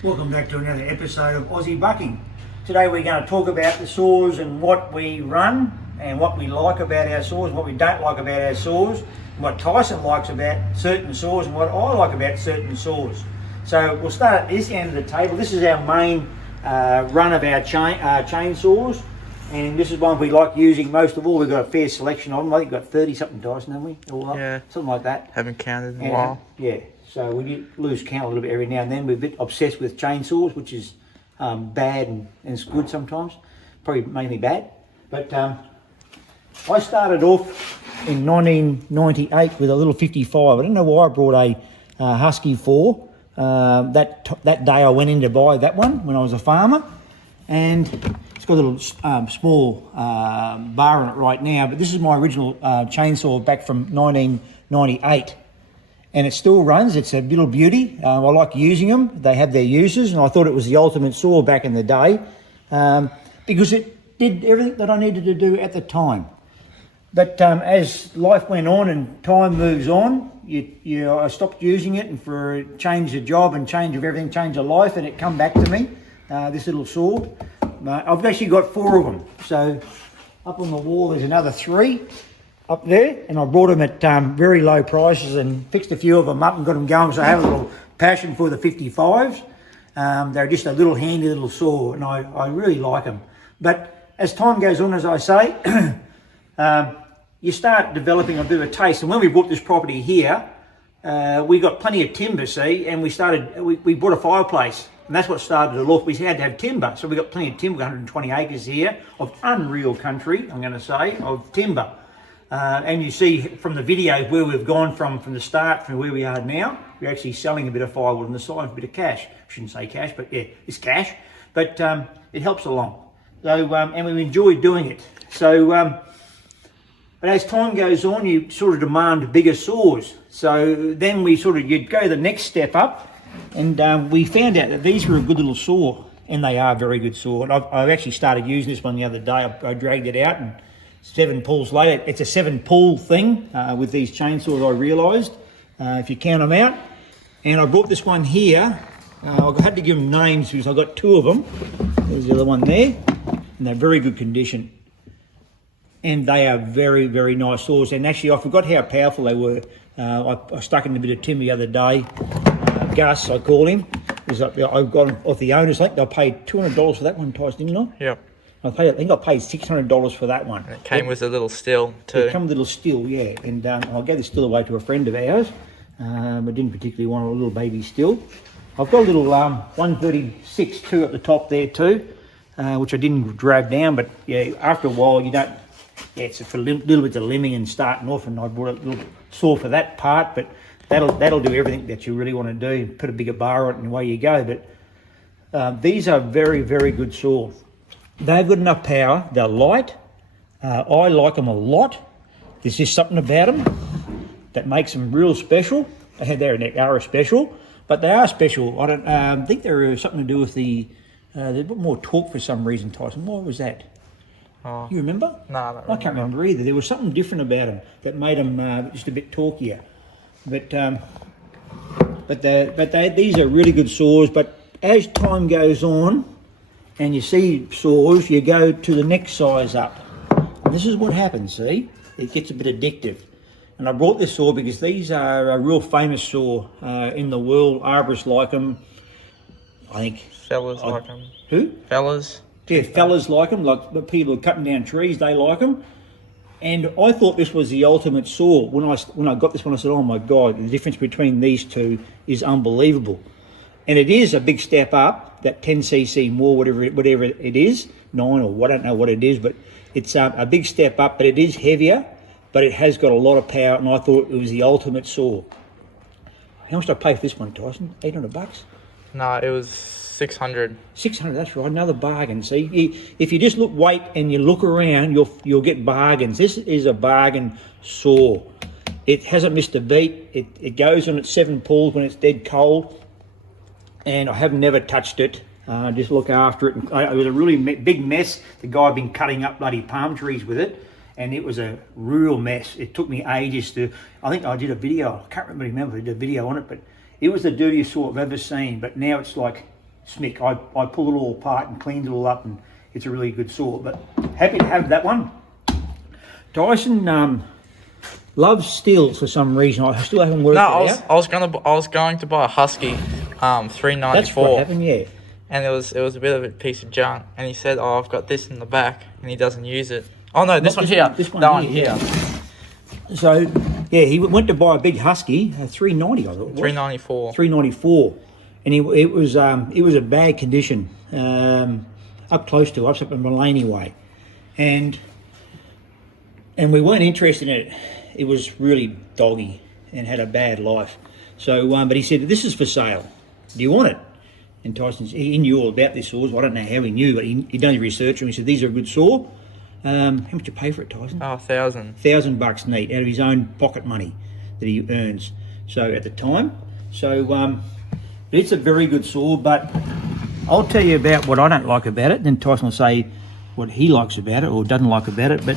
Welcome back to another episode of Aussie Bucking. Today we're going to talk about the saws and what we run and what we like about our saws, what we don't like about our saws, and what Tyson likes about certain saws and what I like about certain saws. So we'll start at this end of the table. This is our main run of our chainsaws, and this is one we like using most of all. We've got a fair selection of them. I think we've got 30 something Tyson, haven't we? All up, yeah. Something like that. Haven't counted in a while. Yeah. So we lose count a little bit every now and then. We're a bit obsessed with chainsaws, which is bad and it's good sometimes. Probably mainly bad. But I started off in 1998 with a little 55. I don't know why I brought a Husky 4. That day I went in to buy that one when I was a farmer. And it's got a little small bar on it right now. But this is my original chainsaw back from 1998. And it still runs. It's a little beauty. I like using them. They have their uses, and I thought it was the ultimate saw back in the day because it did everything that I needed to do at the time. But as life went on and time moves on, I stopped using it, and for a change of job and change of everything, change of life, and it come back to me, this little saw. I've actually got 4 of them. So up on the wall there's another 3. Up there, and I brought them at very low prices and fixed a few of them up and got them going, so I have a little passion for the 55s. They're just a little handy little saw, and I really like them. But as time goes on, as I say, you start developing a bit of a taste. And when we bought this property here, we got plenty of timber, see, and we bought a fireplace, and that's what started it off. We had to have timber, so we got plenty of timber, 120 acres here of unreal country, I'm going to say, of timber. And you see from the videos where we've gone from the start, from where we are now, we're actually selling a bit of firewood on the side, a bit of cash. I shouldn't say cash, but yeah, it's cash. But it helps along. So, and we enjoy doing it. So, but as time goes on, you sort of demand bigger saws. So then you'd go the next step up, and we found out that these were a good little saw, and they are a very good saw. And I've actually started using this one the other day. I dragged it out, and 7 pulls later, it's a 7-pull thing with these chainsaws, I realised, if you count them out. And I brought this one here. I had to give them names because I got 2 of them. There's the other one there, and they're very good condition. And they are very, very nice saws. And actually, I forgot how powerful they were. I stuck in a bit of timber the other day. Gus, I call him. I got him off the owners. I think I paid $200 for that one, Tyson, didn't I? Yep. I think I paid $600 for that one. And it came with a little Stihl too. It came with a little Stihl, yeah. And I gave the Stihl away to a friend of ours. I didn't particularly want a little baby Stihl. I've got a little 136-2 at the top there too, which I didn't drag down. But yeah, after a while you don't. Yeah, it's for a little bit of limbing and starting off. And I brought a little saw for that part. But that'll do everything that you really want to do. Put a bigger bar on it and away you go. But these are very, very good saws. They've got enough power, they're light, I like them a lot. There's just something about them that makes them real special. They are special, but they are special. I don't think they're something to do with they've got more torque for some reason, Tyson. What was that? Oh. You remember? No, I can't remember either. There was something different about them that made them just a bit torquier. But these are really good saws, but as time goes on, and you see saws, you go to the next size up. And this is what happens, see? It gets a bit addictive. And I brought this saw because these are a real famous saw in the world. Arborists like them, I think. Fellas like them. Who? Fellas. Yeah, fellas like them, like the people who are cutting down trees, they like them. And I thought this was the ultimate saw. When I got this one, I said, oh my God, the difference between these two is unbelievable. And it is a big step up, that 10cc more, whatever it is, 9 or I don't know what it is, but it's a big step up, but it is heavier, but it has got a lot of power, and I thought it was the ultimate saw. How much did I pay for this one, Tyson? $800? No, it was 600. 600, that's right, another bargain. See, if you just wait and you look around, you'll get bargains. This is a bargain saw. It hasn't missed a beat. It goes on its 7 pulls when it's dead cold. And I have never touched it. Just look after it. It was a really big mess. The guy had been cutting up bloody palm trees with it, and it was a real mess. It took me ages to. I think I did a video. I can't remember if I did a video on it, but it was the dirtiest saw I've ever seen. But now it's like smick. I pull it all apart and cleans it all up, and it's a really good saw. But happy to have that one. Tyson loves Stihl for some reason. I still haven't worked it out. I was going to buy a Husky, That's 394. what happened, yeah. And it was a bit of a piece of junk. And he said, "Oh, I've got this in the back," and he doesn't use it. Oh no, this Not one here. This one that one here. here. So yeah, he went to buy a big Husky, a 390, I thought it was. 394. 394, and it was a bad condition, up close to us, up in Mulaney way, and we weren't interested in it. It was really doggy and had a bad life. So, but he said, "This is for sale. Do you want it?" And he knew all about this saws. I don't know how he knew, but he'd done his research, and he said, "These are a good saw." How much you pay for it, Tyson? Oh, 1,000. $1,000 neat out of his own pocket money that he earns. So at the time, it's a very good saw. But I'll tell you about what I don't like about it. Then Tyson will say what he likes about it or doesn't like about it. But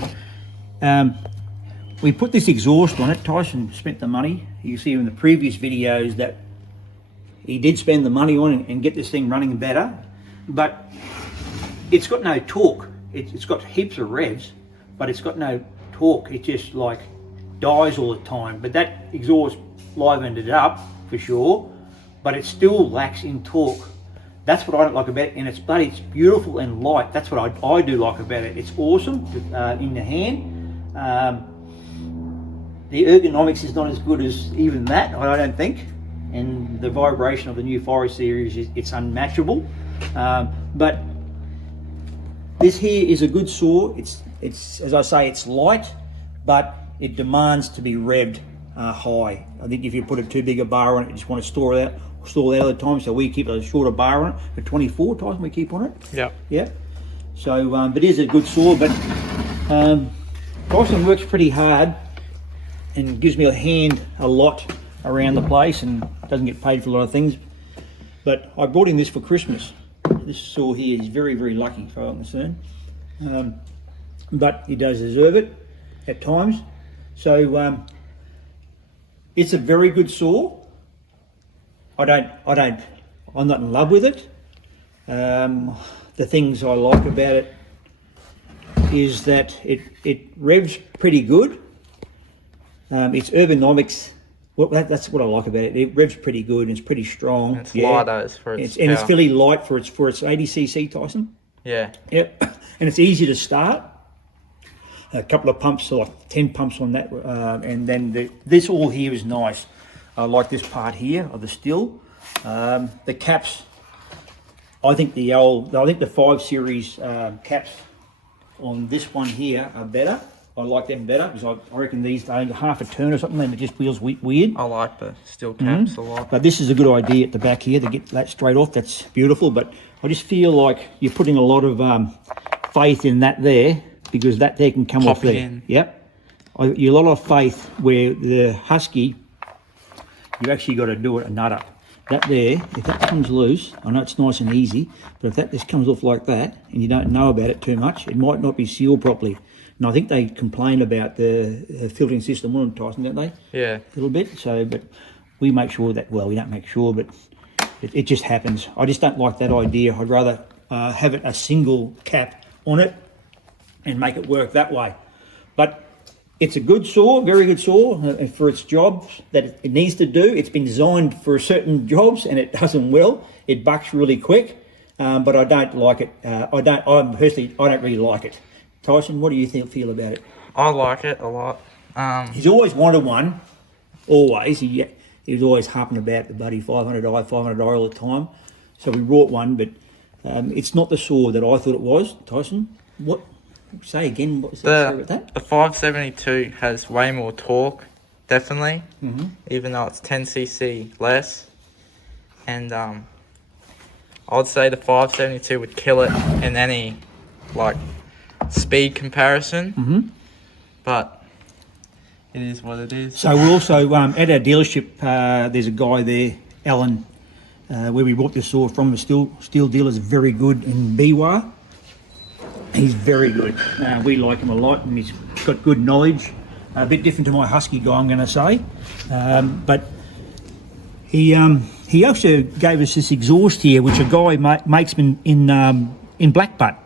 we put this exhaust on it. Tyson spent the money. You see in the previous videos that he did spend the money on it and get this thing running better. But it's got no torque. It's got heaps of revs, but it's got no torque. It just like dies all the time. But that exhaust livened it up for sure, but it still lacks in torque. That's what I don't like about it, and it's beautiful and light. That's what I do like about it. It's awesome in the hand. The ergonomics is not as good as even that, I don't think. And the vibration of the new Forest series, it's unmatchable. But this here is a good saw. It's as I say, it's light, but it demands to be revved high. I think if you put a too big a bar on it, you just want to store that all the time. So we keep a shorter bar on it. The 24 times we keep on it. Yeah. Yeah. So, but it is a good saw. But Tyson works pretty hard and gives me a hand a lot around the place and doesn't get paid for a lot of things. But I brought him this for Christmas. This saw here, he's very, very lucky, as far as I'm concerned. But he does deserve it at times. So it's a very good saw. I'm not in love with it. The things I like about it is that it revs pretty good. Its ergonomics, well, that's what I like about it. It revs pretty good and it's pretty strong. And it's lighter for its power. It's fairly light for its 80cc, Tyson. Yeah. Yep. And it's easy to start. A couple of pumps, so like 10 pumps on that, and then this all here is nice. I like this part here of the Stihl. The caps, I think the 5 Series caps on this one here are better. I like them better because I reckon these are half a turn or something and it just feels weird. I like the Stihl caps a lot. But this is a good idea at the back here to get that straight off. That's beautiful. But I just feel like you're putting a lot of faith in that there because that there can come off there. In. Yep. You a lot of faith where the Husky, you actually got to do it a nutter. That there, if that comes loose, I know it's nice and easy, but if that just comes off like that and you don't know about it too much, it might not be sealed properly. And I think they complain about the filtering system on Tyson, don't they? Yeah. A little bit. So, but we make sure that, well, we don't make sure, but it just happens. I just don't like that idea. I'd rather have it a single cap on it and make it work that way. But it's a good saw, very good saw for its jobs that it needs to do. It's been designed for certain jobs and it does them well. It bucks really quick, but I don't like it. I don't really like it. Tyson, what do you feel about it? I like it a lot. He's always wanted one, always. He was always harping about the bloody 500i all the time. So we brought one, but it's not the saw that I thought it was. Tyson, what? Say again, what was that about that? The 572 has way more torque, definitely, even though it's 10cc less. And I'd say the 572 would kill it in any, like, speed comparison, but it is what it is. So we also at our dealership, there's a guy there, Alan, where we bought this saw from. The Stihl dealer is very good in Biwa. He's very good. We like him a lot, and he's got good knowledge. A bit different to my Husky guy, I'm going to say, but He also gave us this exhaust here, which a guy makes in Blackbutt.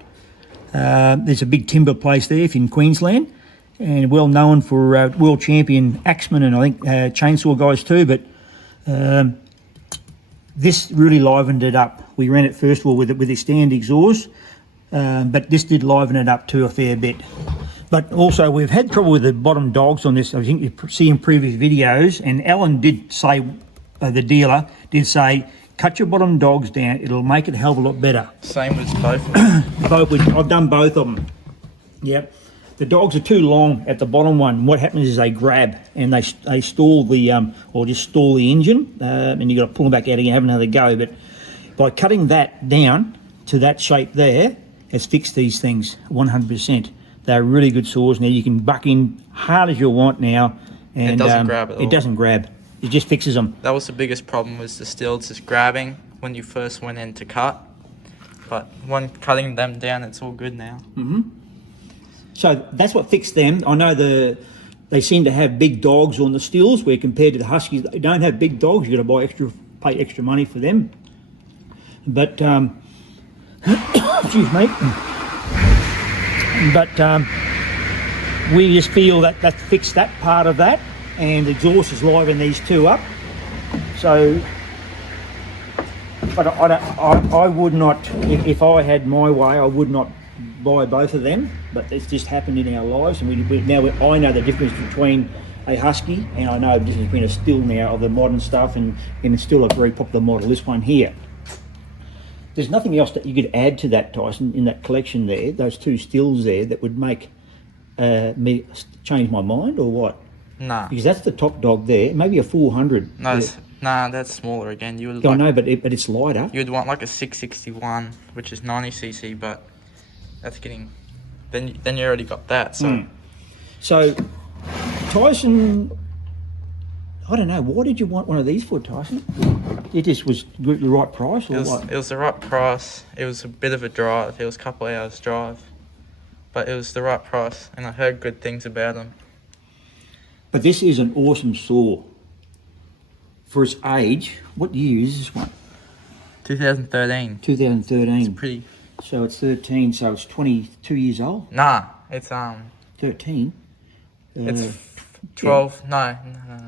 There's a big timber place there in Queensland, and well known for world champion axemen and I think chainsaw guys too. But this really livened it up. We ran it first of all with the stand exhaust, but this did liven it up too a fair bit. But also we've had trouble with the bottom dogs on this. I think you see in previous videos, and Alan did say, the dealer did say, cut your bottom dogs down, it'll make it a hell of a lot better. Same with both of them. I've done both of them. Yep. The dogs are too long at the bottom one. What happens is they grab and they stall the, or just stall the engine, and you've got to pull them back out again, have another go. But by cutting that down to that shape there, has fixed these things 100%. They're really good saws now. You can buck in hard as you want now. And it doesn't grab at all. It doesn't grab. It just fixes them. That was the biggest problem, was the Stihls just grabbing when you first went in to cut. But when cutting them down, it's all good now. Mm-hmm. So that's what fixed them. I know they seem to have big dogs on the Stihls, where compared to the Huskies, they don't have big dogs. You've got to pay extra money for them. But, excuse me. But we just feel that fixed that part of that, and the exhaust is liven these two up. So, but I would not, if I had my way, I would not buy both of them. But it's just happened in our lives, and I know the difference between a Husky, and I know the difference between a Stihl now of the modern stuff, and it's still a very popular model, this one here. There's nothing else that you could add to that, Tyson, in that collection there, those two Stihls there, that would make me change my mind, or what? Nah. Because that's the top dog there, maybe a 400. No, nah, that's smaller again. You would I know, but it's lighter. You'd want like a 661, which is 90cc, but that's getting... Then you already got that, so... So, Tyson... I don't know, why did you want one of these for, Tyson? It just was the right price, or what? It was the right price. It was a bit of a drive. It was a couple of hours drive. But it was the right price, and I heard good things about them. But this is an awesome saw. For its age, what year is this one? 2013. 2013. It's pretty... So it's 13, so it's 22 years old? Nah, it's 13? It's 12. Yeah. No,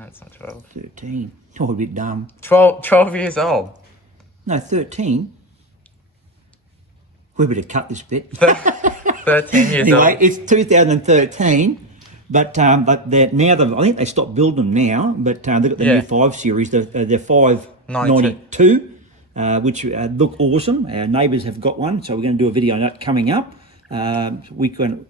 it's not 12. 13. Oh, a bit dumb. 12 years old. No, 13. We better cut this bit. 13 years anyway, old. It's 2013, but they're now I think they stopped building them now, but they've got the new 5 series. They're 592, which look awesome. Our neighbours have got one, so we're going to do a video on that coming up. We can't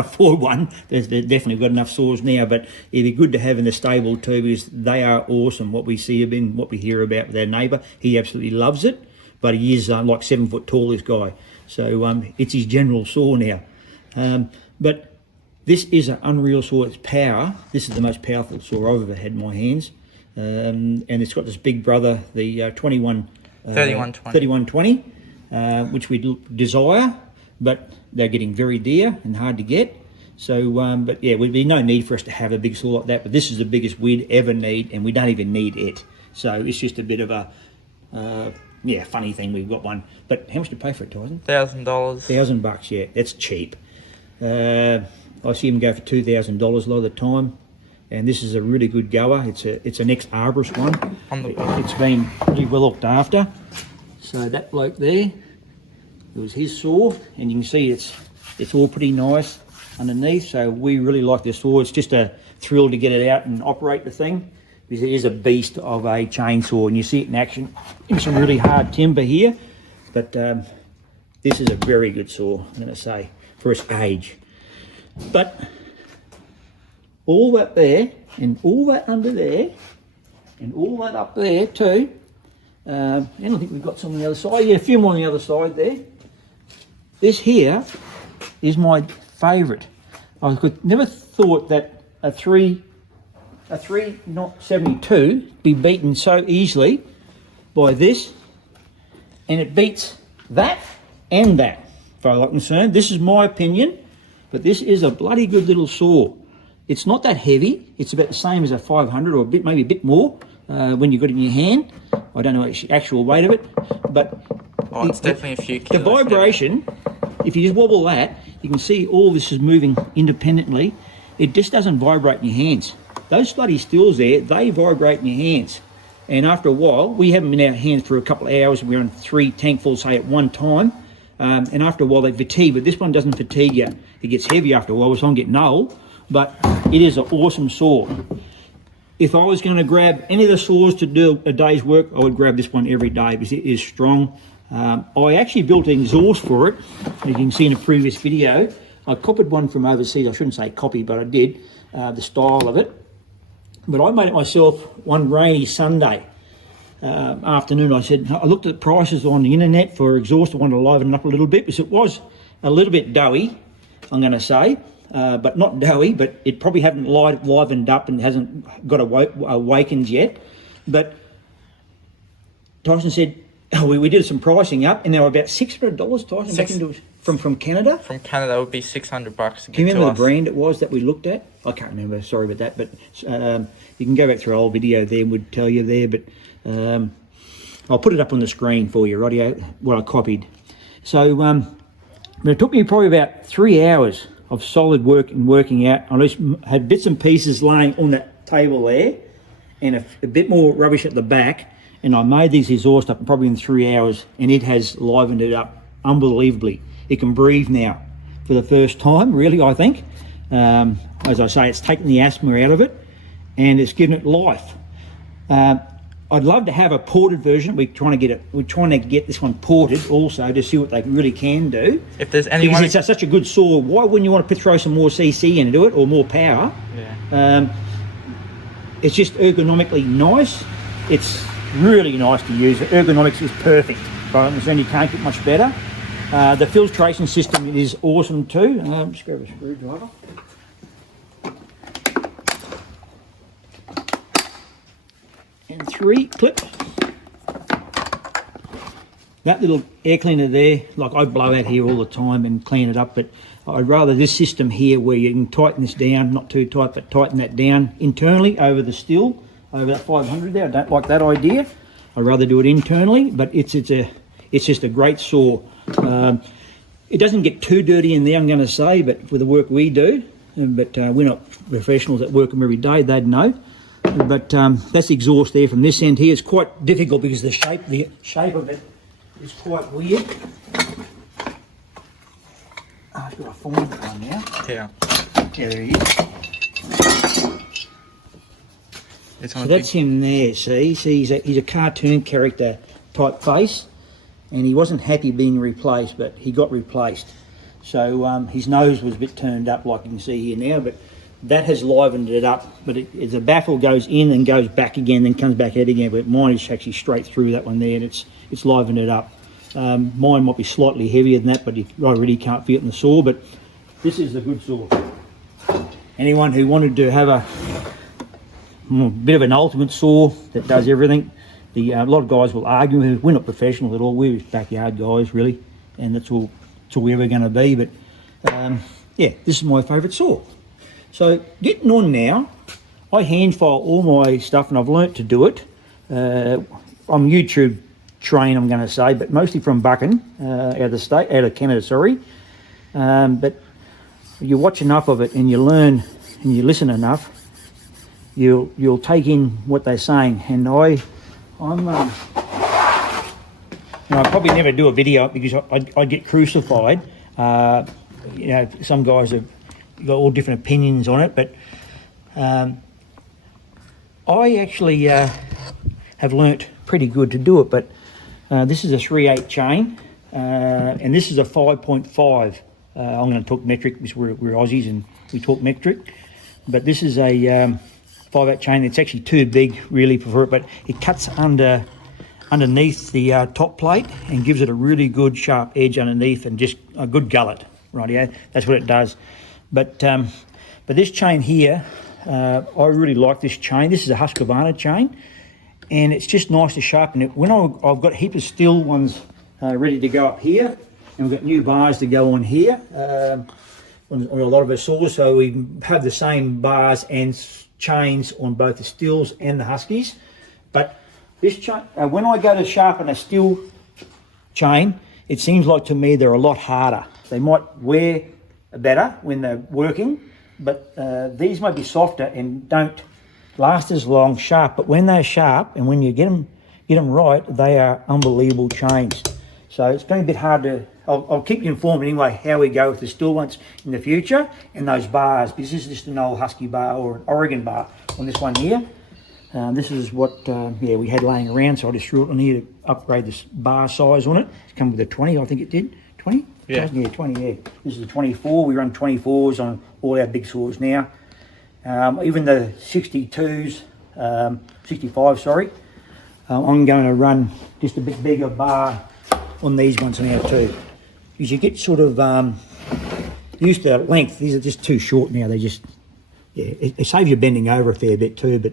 afford one. There's definitely got enough saws now, but it'd be good to have in the stable too, because they are awesome. What we hear about with our neighbour, he absolutely loves it. But he is like 7 foot tall, this guy. So it's his general saw now. But this is an unreal saw. Its power. This is the most powerful saw I've ever had in my hands. And it's got this big brother, the 3120, which we desire. But they're getting very dear and hard to get. So, but yeah, there'd be no need for us to have a big saw like that. But this is the biggest we'd ever need, and we don't even need it. So it's just a bit of a, funny thing. We've got one. But how much to pay for it, Tyson? $1,000. $1,000, yeah, that's cheap. I see them go for $2,000 a lot of the time. And this is a really good goer. It's an ex-arborist one. It's been pretty well looked after. So that bloke there, it was his saw, and you can see it's all pretty nice underneath. So we really like this saw. It's just a thrill to get it out and operate the thing, because it is a beast of a chainsaw, and you see it in action in some really hard timber here. But this is a very good saw, I'm going to say, for its age. But all that there, and all that under there, and all that up there too, and I think we've got some on the other side. Yeah, a few more on the other side there. This here is my favourite. I could never thought that a 372 be beaten so easily by this, and it beats that and that, as far as I'm concerned. This is my opinion, but this is a bloody good little saw. It's not that heavy. It's about the same as a 500, or maybe a bit more. when you've got it in your hand. I don't know the actual weight of it, but Oh, it's definitely a few the kilos. vibration, if you just wobble that, you can see all this is moving independently. It just doesn't vibrate in your hands. Those bloody Stihls there, they vibrate in your hands. And after a while, we have them in our hands for a couple of hours. We're on 3 tankfuls, say, at one time. And after a while, they fatigue. But this one doesn't fatigue you. It gets heavy after a while, so I'm getting old. But it is an awesome saw. If I was going to grab any of the saws to do a day's work, I would grab this one every day because it is strong. I actually built an exhaust for it. As you can see in a previous video, I copied one from overseas. I shouldn't say copy, but I did, the style of it. But I made it myself one rainy Sunday afternoon. I looked at prices on the internet for exhaust. I wanted to liven it up a little bit because it was a little bit doughy, I'm going to say. But not doughy, but it probably hasn't livened up and hasn't got awakened yet. But Tyson said, we did some pricing up, and they were about $600, Tyson, back into from Canada. From Canada, it would be $600. Can you remember the brand it was that we looked at? I can't remember, sorry about that. But you can go back through our old video there and would tell you there. But I'll put it up on the screen for you, rightio, what I copied. So it took me probably about 3 hours of solid work and working out. I just had bits and pieces laying on that table there and a bit more rubbish at the back, and I made these exhaust up probably in 3 hours, and it has livened it up unbelievably. It can breathe now for the first time, really, I think. As I say, it's taken the asthma out of it and it's given it life. I'd love to have a ported version. We're trying to get this one ported also to see what they really can do. If there's anyone, because it's such a good saw, why wouldn't you want to throw some more CC into it or more power? Yeah. It's just ergonomically nice. It's really nice to use. The ergonomics is perfect. Right? And you can't get much better. The filtration system is awesome too. Just grab a screwdriver. And 3 clips. That little air cleaner there, like I blow out here all the time and clean it up, but I'd rather this system here where you can tighten this down, not too tight, but tighten that down internally over the Stihl, over that 500 there. I don't like that idea. I'd rather do it internally, but it's just a great saw. It doesn't get too dirty in there, I'm going to say, but for the work we do, but we're not professionals that work them every day, they'd know. But that's the exhaust there from this end here. It's quite difficult because the shape of it is quite weird. I've got to find one now. Yeah. Yeah, there he is. So that's him there, see he's a cartoon character type face, and he wasn't happy being replaced, but he got replaced. So his nose was a bit turned up, like you can see here now, but that has livened it up. But the baffle goes in and goes back again, then comes back out again. But mine is actually straight through that one there, and it's livened it up. Mine might be slightly heavier than that, but I really can't fit it in the saw. But this is the good saw. Anyone who wanted to have a bit of an ultimate saw that does everything, a lot of guys will argue with us. We're not professionals at all. We're just backyard guys, really, and that's all we're ever going to be. But yeah, this is my favourite saw. So getting on now, I hand file all my stuff, and I've learnt to do it. I'm YouTube trained, I'm going to say, but mostly from Buchan, out of Canada, sorry. But you watch enough of it and you learn and you listen enough, you'll take in what they're saying. And I probably never do a video because I'd get crucified. Some guys have got all different opinions on it, but I actually have learnt pretty good to do it. But this is a 3/8 chain, and this is a 5.5. I'm going to talk metric because we're Aussies and we talk metric. But this is a 5/8 chain. It's actually too big really for it, but it cuts underneath the top plate and gives it a really good sharp edge underneath and just a good gullet. Right, yeah, that's what it does. But this chain here, I really like this chain. This is a Husqvarna chain, and it's just nice to sharpen it. When I've got a heap of Stihl ones ready to go up here, and we've got new bars to go on here on a lot of our saws, so we have the same bars and chains on both the Stihls and the Huskies. But this chain, when I go to sharpen a Stihl chain, it seems like to me they're a lot harder. They might wear better when they're working, but these might be softer and don't last as long sharp. But when they're sharp and when you get them right, they are unbelievable chains. So it's going to be a bit hard to. I'll keep you informed anyway how we go with the Stihl ones in the future and those bars, because this is just an old Husky bar or an Oregon bar on this one here. This is what we had laying around, so I just threw it on here to upgrade this bar size on it. It's come with a 20, I think it did. 20? Yeah. Yeah, 20, yeah. This is a 24. We run 24s on all our big saws now. Even the 62s, 65, sorry. I'm going to run just a bit bigger bar on these ones now too. Because you get sort of used to length. These are just too short now. They just, it saves you bending over a fair bit too, but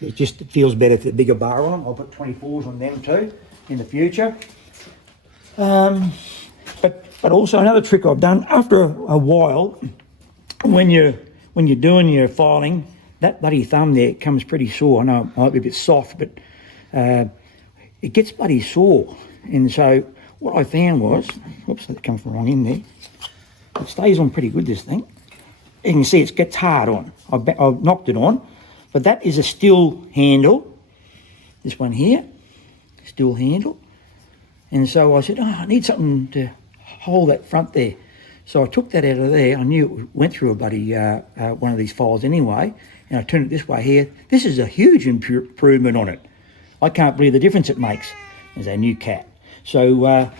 it feels better to a bigger bar on them. I'll put 24s on them too in the future. But also another trick I've done, after a while, when you're doing your filing, that bloody thumb there comes pretty sore. I know it might be a bit soft, but it gets bloody sore. And so what I found was, whoops, that comes from the wrong end there. It stays on pretty good, this thing. You can see it gets hard on. I've knocked it on, but that is a Stihl handle. This one here, Stihl handle. And so I said, I need something to hold that front there. So I took that out of there. I knew it went through a bloody one of these files anyway, and I turned it this way here. This is a huge improvement on it. I can't believe the difference it makes. There's our new cat. So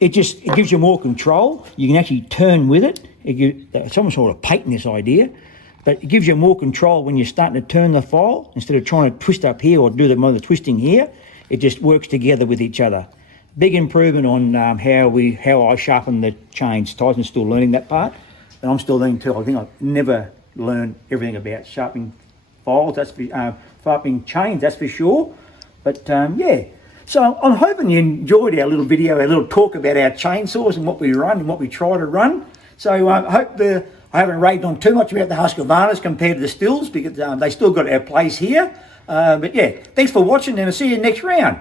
it gives you more control. You can actually turn with it. It's almost sort of patent, this idea, but it gives you more control when you're starting to turn the file instead of trying to twist up here or do the twisting here. It just works together with each other. Big improvement on how I sharpen the chains. Tyson's still learning that part, and I'm still learning too. I think I've never learned everything about sharpening files. Sharpening chains, that's for sure. But yeah. So I'm hoping you enjoyed our little video, our little talk about our chainsaws and what we run and what we try to run. So I hope I haven't raved on too much about the Husqvarnas compared to the Stihls, because they still got our place here. But yeah, thanks for watching, and I'll see you next round.